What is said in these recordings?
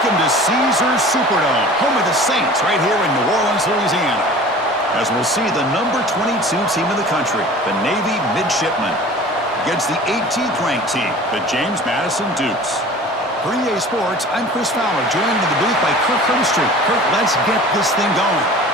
Welcome to Caesars Superdome, home of the Saints, right here in New Orleans, Louisiana. As we'll see the number 22 team in the country, the Navy Midshipmen, against the 18th ranked team, the James Madison Dukes. For EA Sports, I'm Chris Fowler, joined in the booth by Kirk Herbstreit. Kirk, let's get this thing going.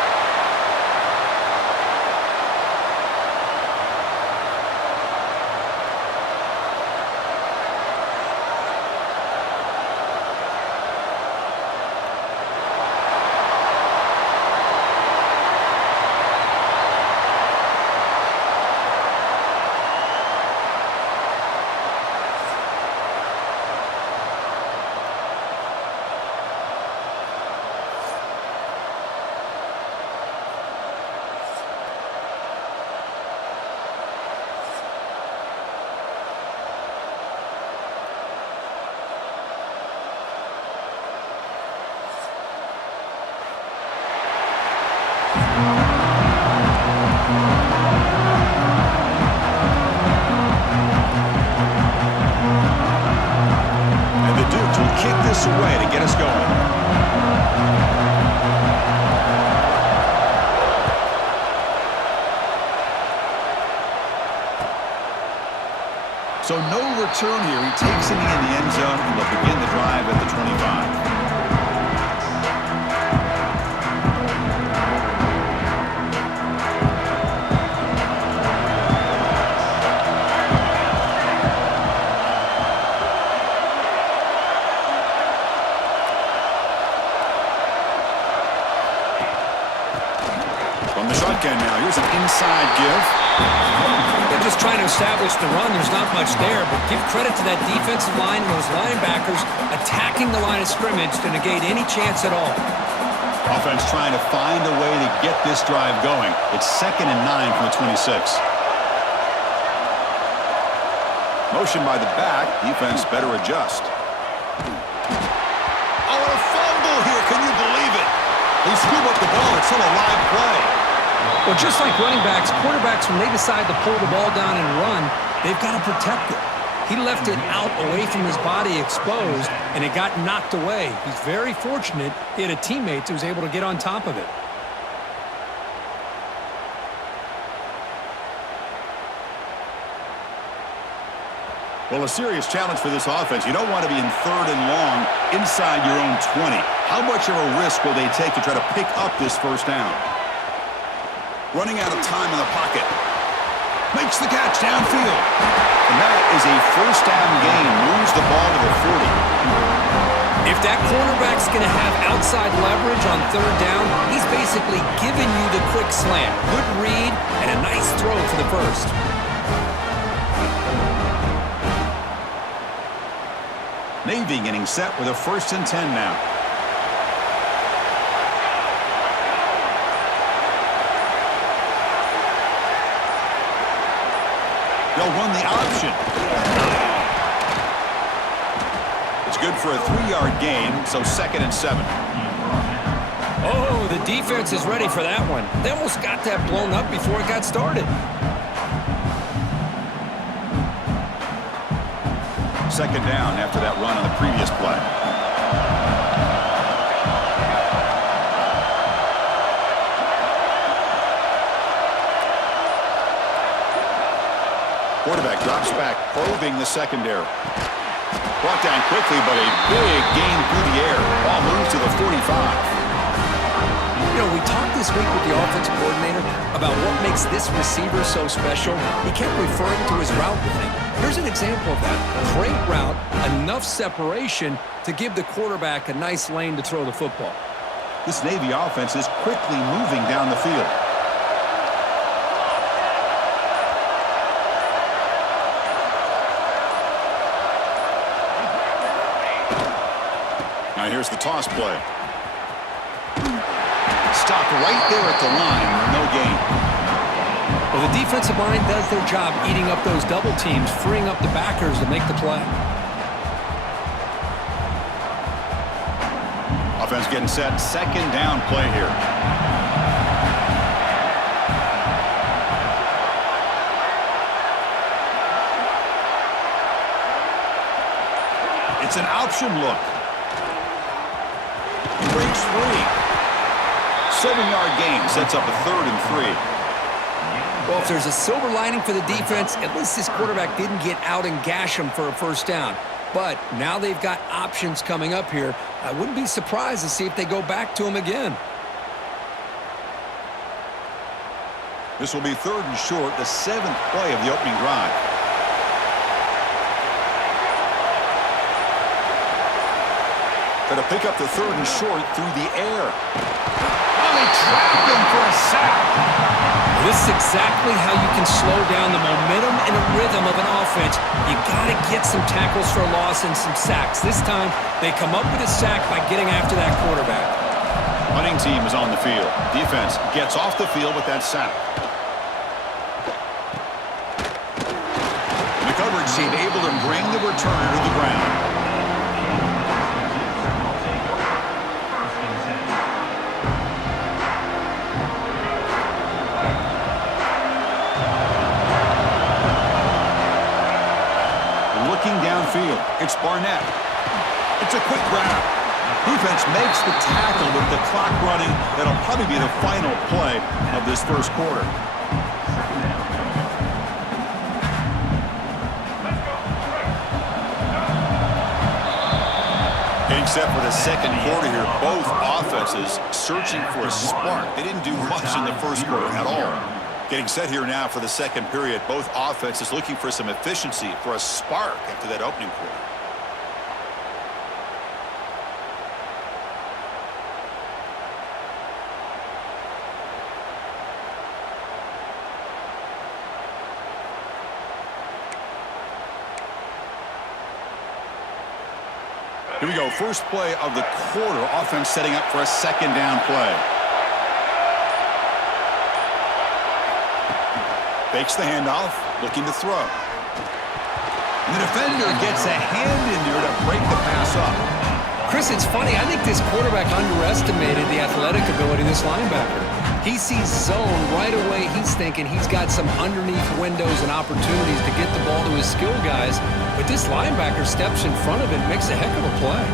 Away to get us going. So no return here. He takes it in the end zone and will begin the drive at the 25. Now, here's an inside give. They're just trying to establish the run. There's not much there, but give credit to that defensive line and those linebackers attacking the line of scrimmage to negate any chance at all. Offense trying to find a way to get this drive going. It's 2nd and 9 from the 26. Motion by the back. Defense better adjust. Oh, a fumble here. Can you believe it? They scoop up the ball. It's still a live play. Well, just like running backs, quarterbacks, when they decide to pull the ball down and run, they've got to protect it. He left it out away from his body exposed, and it got knocked away. He's very fortunate he had a teammate who was able to get on top of it. Well, a serious challenge for this offense. You don't want to be in 3rd and long inside your own 20. How much of a risk will they take to try to pick up this first down? Running out of time in the pocket. Makes the catch downfield. And that is a first down gain. Moves the ball to the 40. If that cornerback's going to have outside leverage on 3rd down, he's basically giving you the quick slant. Good read and a nice throw for the first. Navy getting set with a 1st and 10 now. They'll run the option. It's good for a 3-yard gain, so 2nd and 7. Oh, the defense is ready for that one. They almost got that blown up before it got started. 2nd down after that run on the previous play. Quarterback drops back, probing the secondary. Brought down quickly, but a big gain through the air. Ball moves to the 45. You know, we talked this week with the offensive coordinator about what makes this receiver so special. He kept referring to his route running. Here's an example of that. Great route, enough separation to give the quarterback a nice lane to throw the football. This Navy offense is quickly moving down the field. Now here's the toss play. Stopped right there at the line. No gain. Well, the defensive line does their job eating up those double teams, freeing up the backers to make the play. Offense getting set. 2nd down play here. It's an option look. He breaks free. 7-yard gain sets up a 3rd and 3. Well, if there's a silver lining for the defense, at least this quarterback didn't get out and gash him for a first down. But now they've got options coming up here. I wouldn't be surprised to see if they go back to him again. This will be 3rd and short, the 7th play of the opening drive. Try to pick up the 3rd and short through the air. Oh, they trapped him for a sack. This is exactly how you can slow down the momentum and a rhythm of an offense. You got to get some tackles for a loss and some sacks. This time, they come up with a sack by getting after that quarterback. Punting team is on the field. Defense gets off the field with that sack. The coverage team able to bring the returner to the ground. Downfield, it's Barnett. It's a quick grab. Defense makes the tackle with the clock running. That'll probably be the final play of this first quarter. Getting set for the second quarter here. Both offenses searching for a spark. They didn't do much in the first quarter at all. Getting set here now for the second period. Both offenses looking for some efficiency, for a spark after that opening quarter. Here we go. First play of the quarter. Offense setting up for a second down play. Fakes the handoff, looking to throw. And the defender gets a hand in there to break the pass up. Chris, it's funny. I think this quarterback underestimated the athletic ability of this linebacker. He sees zone right away. He's thinking he's got some underneath windows and opportunities to get the ball to his skill guys. But this linebacker steps in front of it and makes a heck of a play.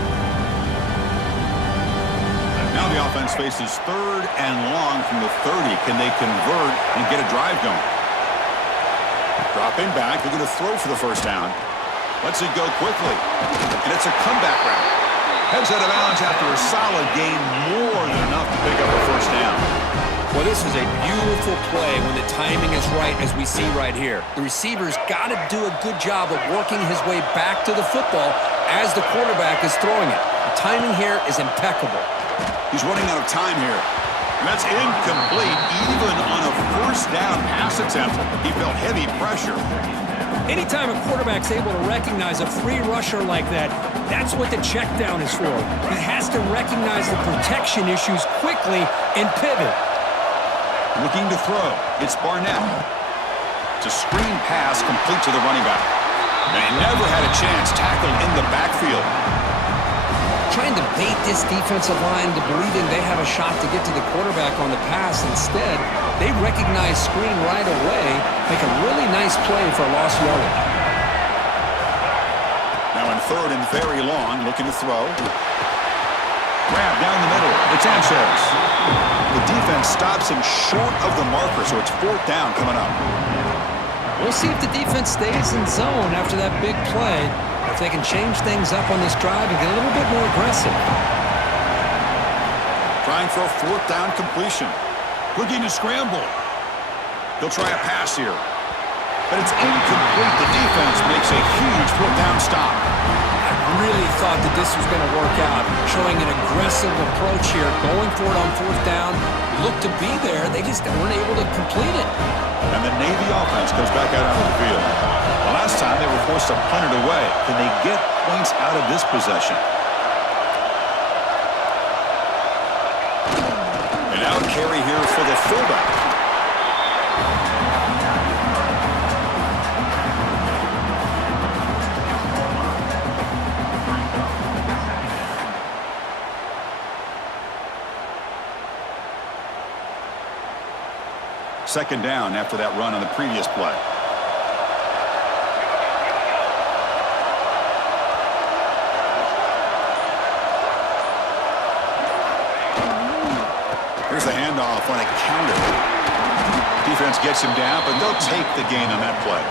Now the offense faces 3rd and long from the 30. Can they convert and get a drive going? Dropping back, they're going to throw for the first down. Lets it go quickly. And it's a comeback route. Heads out of bounds after a solid gain, more than enough to pick up a first down. Well, this is a beautiful play when the timing is right, as we see right here. The receiver's got to do a good job of working his way back to the football as the quarterback is throwing it. The timing here is impeccable. He's running out of time here. And that's incomplete, even on a first down pass attempt. He felt heavy pressure. Anytime a quarterback's able to recognize a free rusher like that, that's what the check down is for. He has to recognize the protection issues quickly and pivot. Looking to throw. It's Barnett. It's a screen pass complete to the running back. And he never had a chance, tackled in the backfield. Trying to bait this defensive line to believing they have a shot to get to the quarterback on the pass. Instead, they recognize screen right away, make a really nice play for lost yardage. Now in 3rd and very long, looking to throw. Grab down the middle. It's Sanchez. The defense stops him short of the marker, so it's 4th down coming up. We'll see if the defense stays in zone after that big play. If they can change things up on this drive and get a little bit more aggressive. Trying for a 4th down completion. Looking to scramble. He'll try a pass here. But it's incomplete. The defense makes a huge 4th down stop. I really thought that this was going to work out. Showing an aggressive approach here. Going for it on 4th down. Looked to be there. They just weren't able to complete it. And the Navy offense goes back out onto the field. The last time they were forced to punt it away. Can they get points out of this possession? And out carry here for the fullback. Second down after that run on the previous play. Here's the handoff on a counter. Defense gets him down, but they'll take the gain on that play.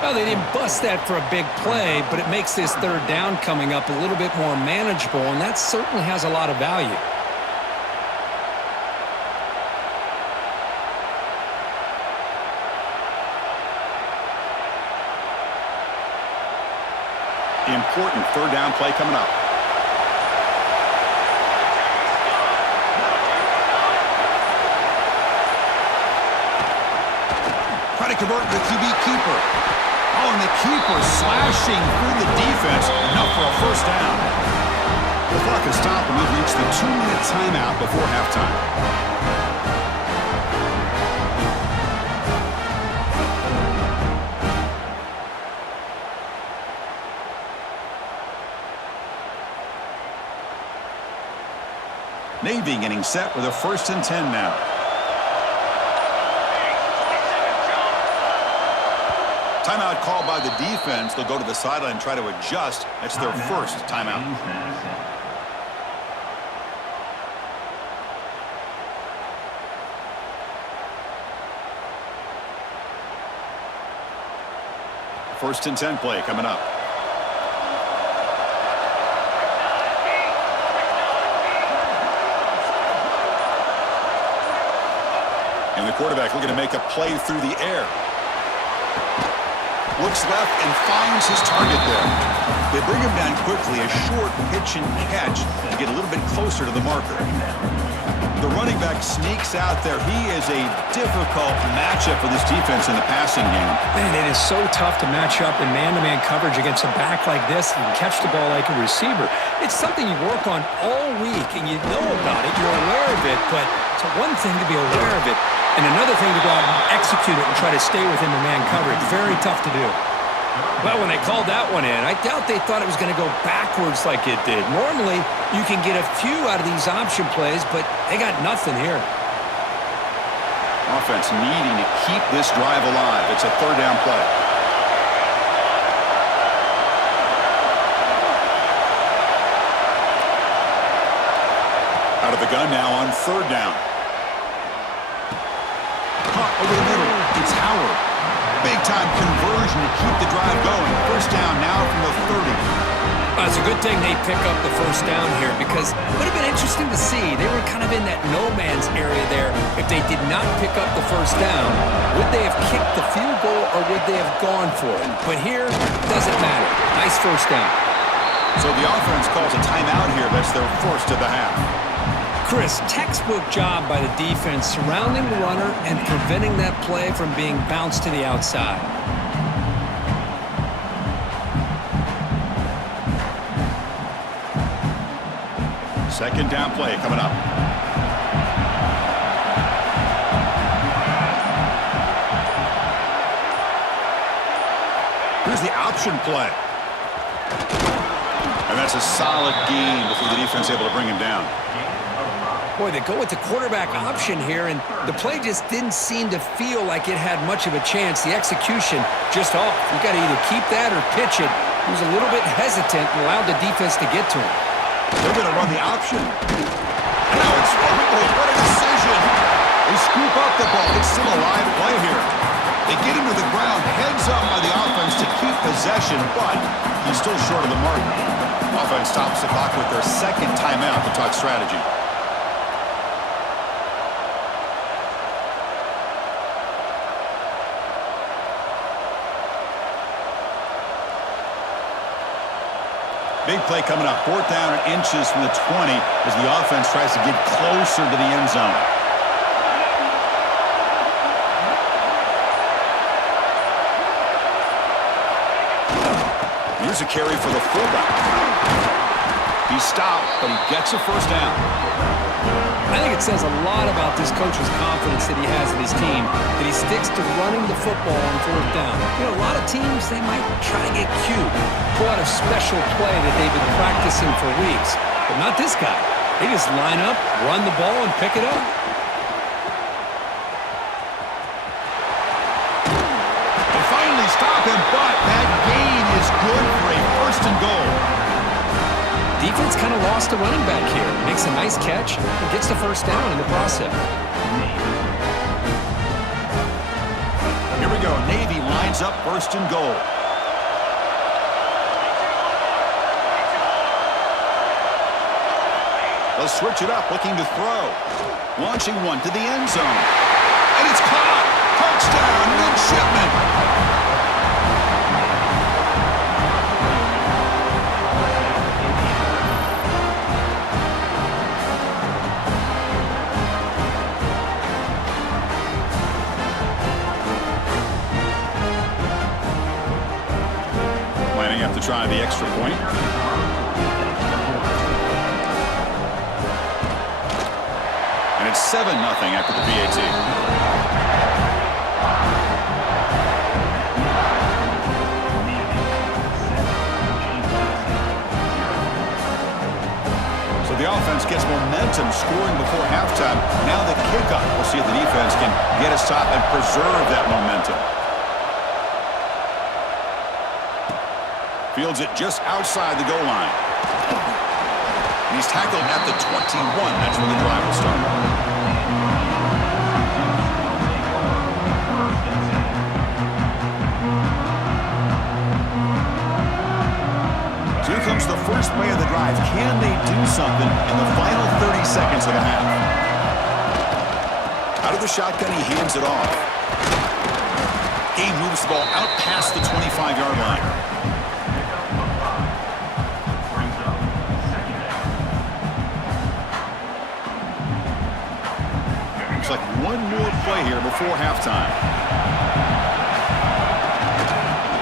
Well, they didn't bust that for a big play, but it makes this third down coming up a little bit more manageable, and that certainly has a lot of value. Important third down play coming up. Try to convert the QB keeper. Oh, and the keeper slashing through the defense. Enough for a first down. The clock has stopped, and we've reached the 2-minute timeout before halftime. Navy getting set with a 1st and 10 now. Timeout called by the defense. They'll go to the sideline and try to adjust. That's their first timeout. First and 10 play coming up. And the quarterback looking to make a play through the air. Looks left and finds his target there. They bring him down quickly, a short pitch and catch to get a little bit closer to the marker. The running back sneaks out there. He is a difficult matchup for this defense in the passing game. Man, it is so tough to match up in man-to-man coverage against a back like this and catch the ball like a receiver. It's something you work on all week, and you know about it. You're aware of it, but it's one thing to be aware of it, and another thing to go out and execute it and try to stay within the man coverage. Very tough to do. Well, when they called that one in, I doubt they thought it was going to go backwards like it did. Normally, you can get a few out of these option plays, but they got nothing here. Offense needing to keep this drive alive. It's a third down play. Out of the gun now on third down. Caught over the middle. It's Howard. Big-time conversion to keep the drive going. First down now from the 30. It's a good thing they pick up the first down here because it would have been interesting to see. They were kind of in that no-man's area there. If they did not pick up the first down, would they have kicked the field goal or would they have gone for it? But here, it doesn't matter. Nice first down. So the offense calls a timeout here. That's their first of the half. Chris, textbook job by the defense surrounding the runner and preventing that play from being bounced to the outside. Second down play coming up. Here's the option play. And that's a solid gain before the defense is able to bring him down. Boy, they go with the quarterback option here, and the play just didn't seem to feel like it had much of a chance. The execution just off. You got to either keep that or pitch it. He was a little bit hesitant and allowed the defense to get to him. They're going to run the option. Now it's what a decision. They scoop up the ball. It's still a live play here. They get him to the ground, heads up by the offense to keep possession, but he's still short of the mark. Offense stops the clock with their second timeout to talk strategy. Big play coming up. 4th down and inches from the 20 as the offense tries to get closer to the end zone. Here's a carry for the fullback. He's stopped, but he gets a first down. I think it says a lot about this coach's confidence that he has in his team, that he sticks to running the football on 4th down. You know, a lot of teams, they might try to get cute, pull out a special play that they've been practicing for weeks. But not this guy. They just line up, run the ball, and pick it up. They finally stop him, but that gain is good for a 1st and goal. Defense kind of lost a running back here. Makes a nice catch and gets the first down in the process. Here we go. Navy lines up first and goal. They'll switch it up, looking to throw. Launching one to the end zone. And it's caught. Touchdown, Midshipman. Lining up to try the extra point. And it's 7-0 after the PAT. So the offense gets momentum scoring before halftime. Now the kickoff. We'll see if the defense can get us top and preserve that momentum. Fields it just outside the goal line. And he's tackled at the 21. That's where the drive will start. So here comes the first play of the drive. Can they do something in the final 30 seconds of the half? Out of the shotgun, he hands it off. He moves the ball out past the 25-yard line. Like one more play here before halftime.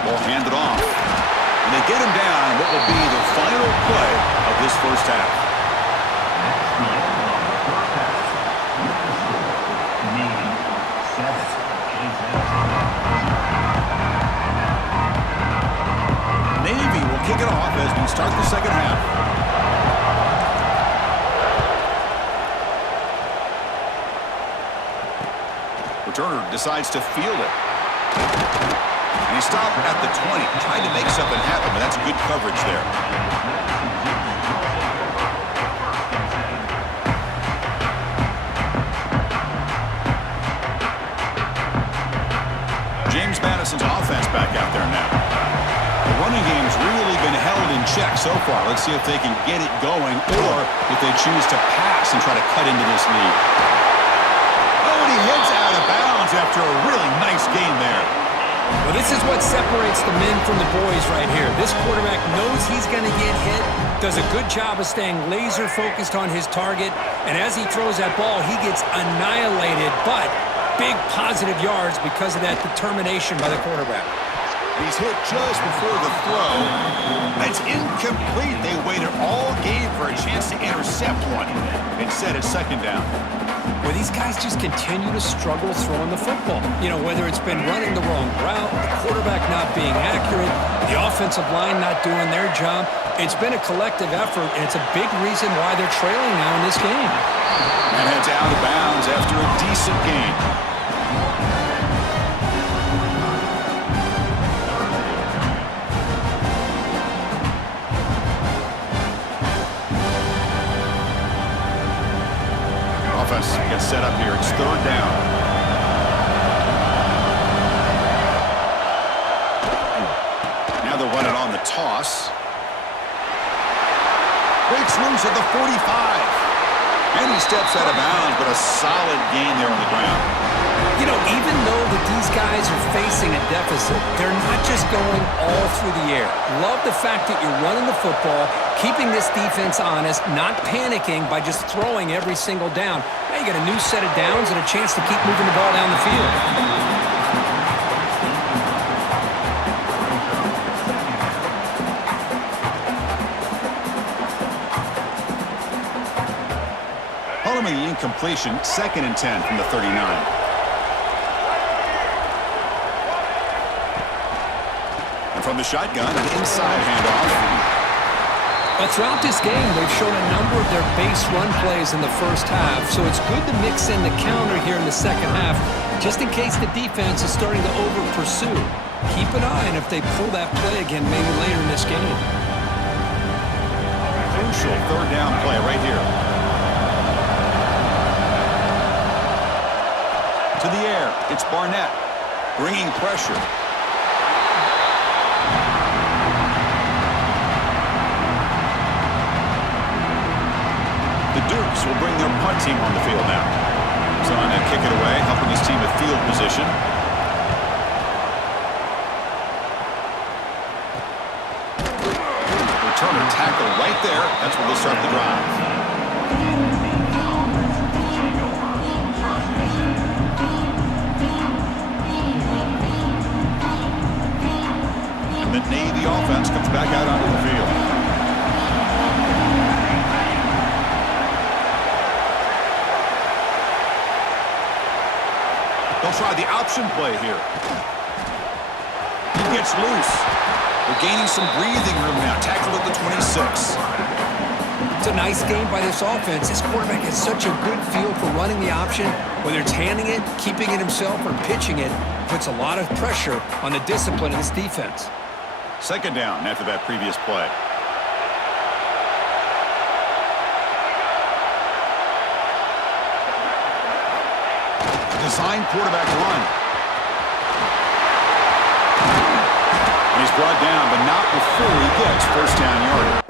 Ball handed off. And they get him down what will be the final play of this first half. Navy will kick it off as we start the second half. Turner decides to field it. And he stopped at the 20, trying to make something happen, but that's good coverage there. James Madison's offense back out there now. The running game's really been held in check so far. Let's see if they can get it going or if they choose to pass and try to cut into this lead. He hits out of bounds after a really nice game there. Well, this is what separates the men from the boys right here. This quarterback knows he's going to get hit, does a good job of staying laser focused on his target, and as he throws that ball, he gets annihilated, but big positive yards because of that determination by the quarterback. He's hit just before the throw. It's incomplete. They waited all game for a chance to intercept one. Instead, it's second down. Well, these guys just continue to struggle throwing the football. You know, whether it's been running the wrong route, the quarterback not being accurate, the offensive line not doing their job. It's been a collective effort, and it's a big reason why they're trailing now in this game. And heads out of bounds after a decent game. Gets set up here. It's third down. Now they'll run it on the toss. Breaks loose at the 45. And he steps out of bounds, but a solid gain there on the ground. You know, even though that these guys are facing a deficit, they're not just going all through the air. Love the fact that you're running the football, keeping this defense honest, not panicking by just throwing every single down. Now you got a new set of downs and a chance to keep moving the ball down the field. Following the incompletion, 2nd and 10 from the 39. And from the shotgun, an inside handoff. But throughout this game, they've shown a number of their base run plays in the first half, so it's good to mix in the counter here in the second half, just in case the defense is starting to over-pursue. Keep an eye on if they pull that play again maybe later in this game. potential third down play right here. To the air, it's Barnett, bringing pressure. The Dukes will bring their punt team on the field now. He's on to kick it away, helping his team with field position. Returner tackle right there. That's where they'll start the drive. And the Navy offense comes back out onto the field. They'll try the option play here. He gets loose. They're gaining some breathing room now. Tackled at the 26. It's a nice game by this offense. This quarterback has such a good feel for running the option. Whether it's handing it, keeping it himself, or pitching it, puts a lot of pressure on the discipline of this defense. Second down after that previous play. Design quarterback run. And he's brought down, but not before he gets first down yardage.